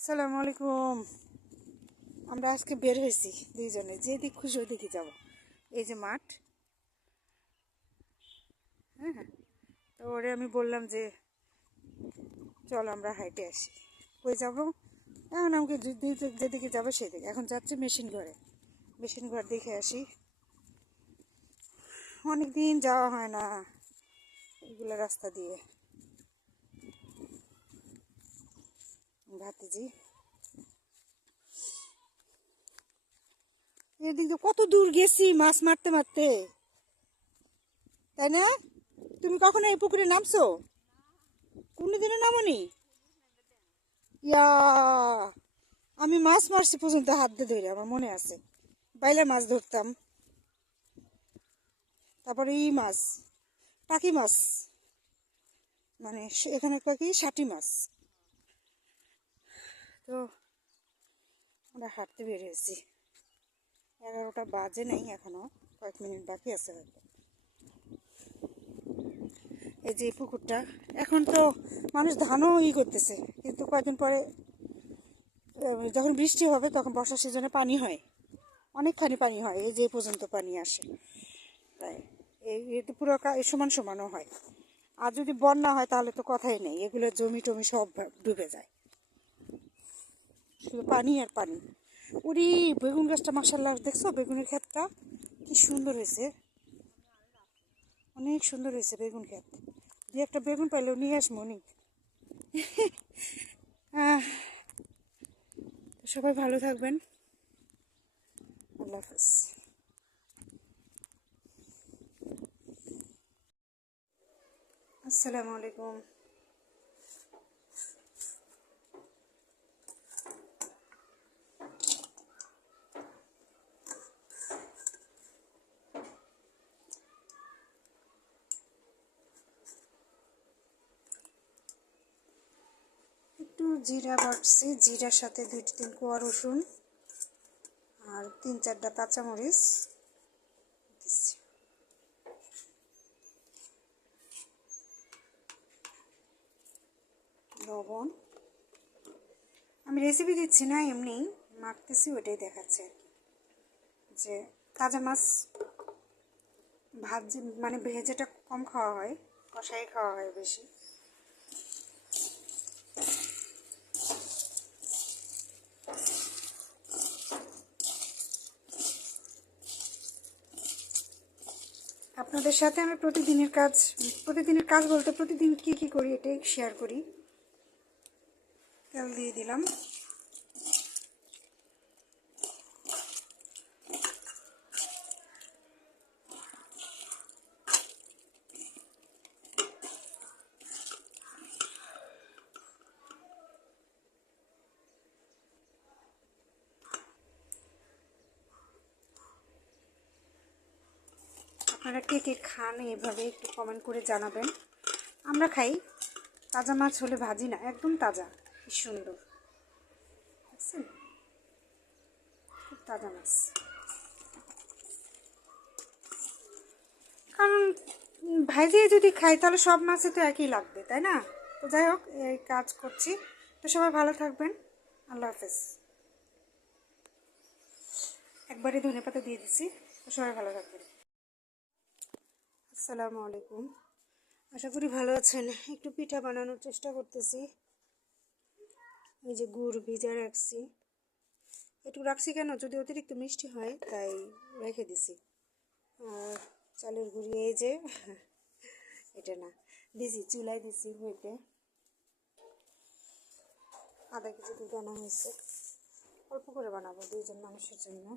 আসসালামু আলাইকুম। আমরা আজকে বের হয়েছি দুইজনে, যেদিক খুশি ওই দিকে যাব। এই যে মাঠ। হ্যাঁ হ্যাঁ, তো ওরে আমি বললাম যে চল আমরা হাইটে আসি। কই যাব? এখন আমাকে যেদিকে যাবো সেদিকে। এখন যাচ্ছি মেশিন ঘরে, মেশিন ঘর দেখে আসি। অনেক দিন যাওয়া হয় না এগুলো রাস্তা দিয়ে। ভাতিজি এদিক দিয়ে কত দূর গেছি মাছ মারতে মারতে, তাই না? তুমি কখনো এই পুকুরে নামছো? কোনোদিনও নামোনি? ইয়া, আমি মাছ মারছি পর্যন্ত হাত দিয়ে ধরে, আমার মনে আছে। বাইলা মাছ ধরতাম, তারপরে এই মাছ, টাকি মাছ, মানে এখানে কি ষাটি মাছ। তো আমরা হাঁটতে বের হয়েছি। 11টা বাজে নাই এখনো, কয়েক মিনিট বাকি আছে হয়তো। এই যে পুকুরটা, এখন তো মানুষ ধানও করতেছে, কিন্তু কয়েকদিন পরে যখন বৃষ্টি হবে তখন বর্ষার সিজনে পানি হয়, অনেকখানি পানি হয়। এই যে পর্যন্ত পানি আসে প্রায়, এতে পুরো সমান সমানও হয়। আর যদি বন্যা হয় তাহলে তো কথাই নেই, এগুলো জমি টমি সব ডুবে যায়, শুধু পানি আর পানি। উরি, বেগুন গাছটা মাশাআল্লাহ, দেখছো বেগুনের ক্ষেতটা কি সুন্দর হয়েছে, অনেক সুন্দর হয়েছে বেগুন ক্ষেত। দিয়ে একটা বেগুন পাইলেও নিয়ে আসবো নি। সবাই ভালো থাকবেন, আল্লাহ হাফেজ। আসসালামু আলাইকুম। একটু জিরা বাটছি, জিরার সাথে 2-3 কোয়া রসুন আর 3-4টা কাঁচামরিচ দিচ্ছি। লবণ, আমি রেসিপি দিচ্ছি না, এমনি মাখতেছি, ওইটাই দেখাচ্ছে আর কি। যে তাজা মাছ ভাজি, মানে ভেজেটা কম খাওয়া হয়, কষাই খাওয়া হয় বেশি। আপনাদের সাথে আমি প্রতিদিনের কাজ বলতে প্রতিদিন কি কি করি এটাই শেয়ার করি। তেল দিয়ে দিলাম। আপনারা কে কে খান এভাবে একটু কমেন্ট করে জানাবেন। আমরা খাই, তাজা মাছ হলে ভাজি না, একদম তাজা, কি সুন্দর দেখছেন, খুব তাজা মাছ। কারণ ভাজিয়ে যদি খাই তাহলে সব মাছে তো একই লাগবে, তাই না? তো যাই হোক, এই কাজ করছি। তো সবাই ভালো থাকবেন, আল্লাহ হাফেজ। একবারে ধনেপাতা দিয়ে দিচ্ছি। তো সবাই ভালো থাকবেন। আসসালামু আলাইকুম, আশা করি ভালো আছেন। একটু পিঠা বানানোর চেষ্টা করতেছি। এই যে গুড় ভিজা রাখছি, একটু রাখছি কেন, যদি অতিরিক্ত মিষ্টি হয় তাই রেখে দিছি। আর চালের গুঁড়ি এই যে এটা না, দিছি চুলায় দিছি হইতে। আধা কেজি দুধ আনা হয়েছে, অল্প করে বানাবো 2জন মানুষের জন্য।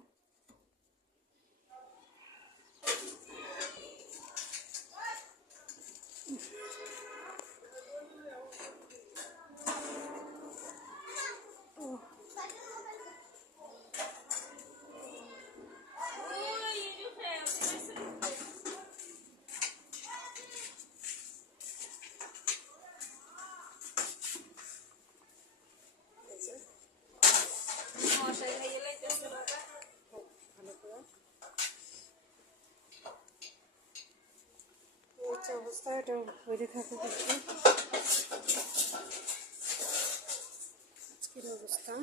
ভালো করে হচ্ছে অবস্থা, এটা হইতে থাকে কিছু। আজকের অবস্থা।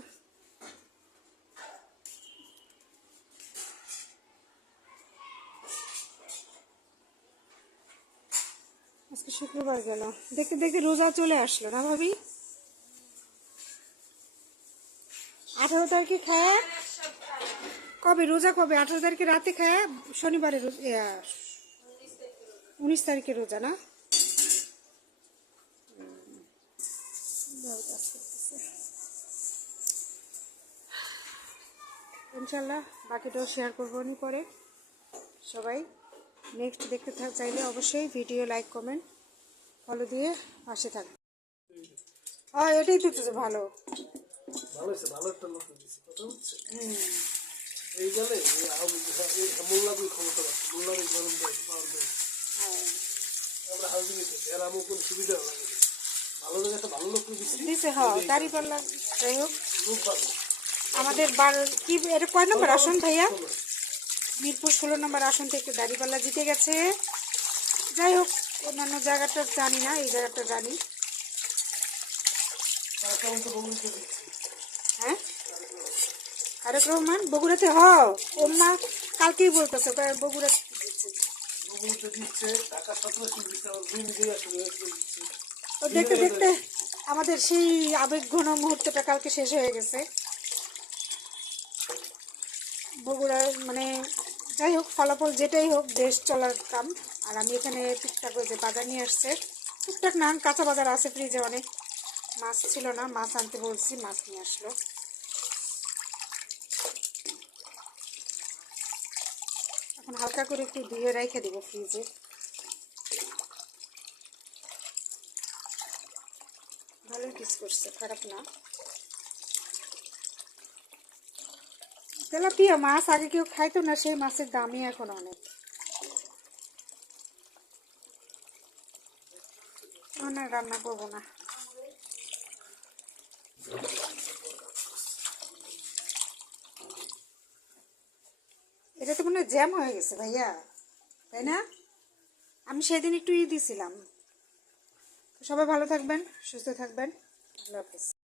আজকে শুক্রবার গেল, দেখতে দেখতে রোজা চলে আসলো না ভাবি? 18 তারিখে খায়, কবে রোজা, কবে 18 তারিখে রাতে খায়, শনিবারে 19 তারিখে রোজা না? ইনশাল্লাহ বাকিটাও শেয়ার করবো নি পরে। সবাই নেক্সট দেখতে চাইলে অবশ্যই ভিডিও লাইক কমেন্ট ফলো দিয়ে পাশে থাকবে। হ্যাঁ এটাই তো ভালো ভালো হয়েছে, ভালো একটা লোক দিয়েছে, কথা হচ্ছে। এই গেলে মোল্লাদের ক্ষমতা পাচ্ছে, মোল্লাদের গরম দেয়, পাওয়ার দেয়। আমরা হাউজিং এসেছি, আর আমার কোনো সুবিধা লাগে না। ভালো লোক একটা ভালো লোক দিছে। হ্যাঁ দাঁড়িপাল্লা, যাই হোক লোক ভালো। আমাদের কি এটা কয় নম্বর আসন ভাইয়া? মিরপুর 16 নম্বর আসন থেকে দাঁড়িপাল্লা জিতে গেছে। যাই হোক অন্যান্য জায়গাটা জানি না, এই জায়গাটা জানি। হ্যাঁ তারেক রহমান বগুড়াতে, ওম্মা কালকেই বলতেছে বগুড়া দিচ্ছে, ঢাকা 17 দিচ্ছে, আমার দুই নিজেই আসলে দিচ্ছে। তো দেখতে দেখতে আমাদের সেই আবেগঘন মুহূর্তটা কালকে শেষ হয়ে গেছে। বগুড়া মানে যাই হোক ফলাফল যেটাই হোক, দেশ চলার কাম। আর আমি এখানে টুকটাক ওই যে বাজার নিয়ে আসছে, টুকটাক না কাঁচা বাজার আছে ফ্রিজে, অনেক মাছ ছিল না, মাছ আনতে বলছি, মাছ নিয়ে আসলো। এখন হালকা করে একটু ধুয়ে রেখে দেবো ফ্রিজে। ভালোই পিস করছে, খারাপ না। তেলাপিয়া মাছ আগে কেউ খাইতো না, সেই মাছের দামই এখন অনেক। না রান্না করবো না। এটা তো মনে হয় জ্যাম হয়ে গেছে ভাইয়া, তাই না? আমি সেদিন একটু দিছিলাম। সবাই ভালো থাকবেন, সুস্থ থাকবেন, আল্লাহ হাফেজ।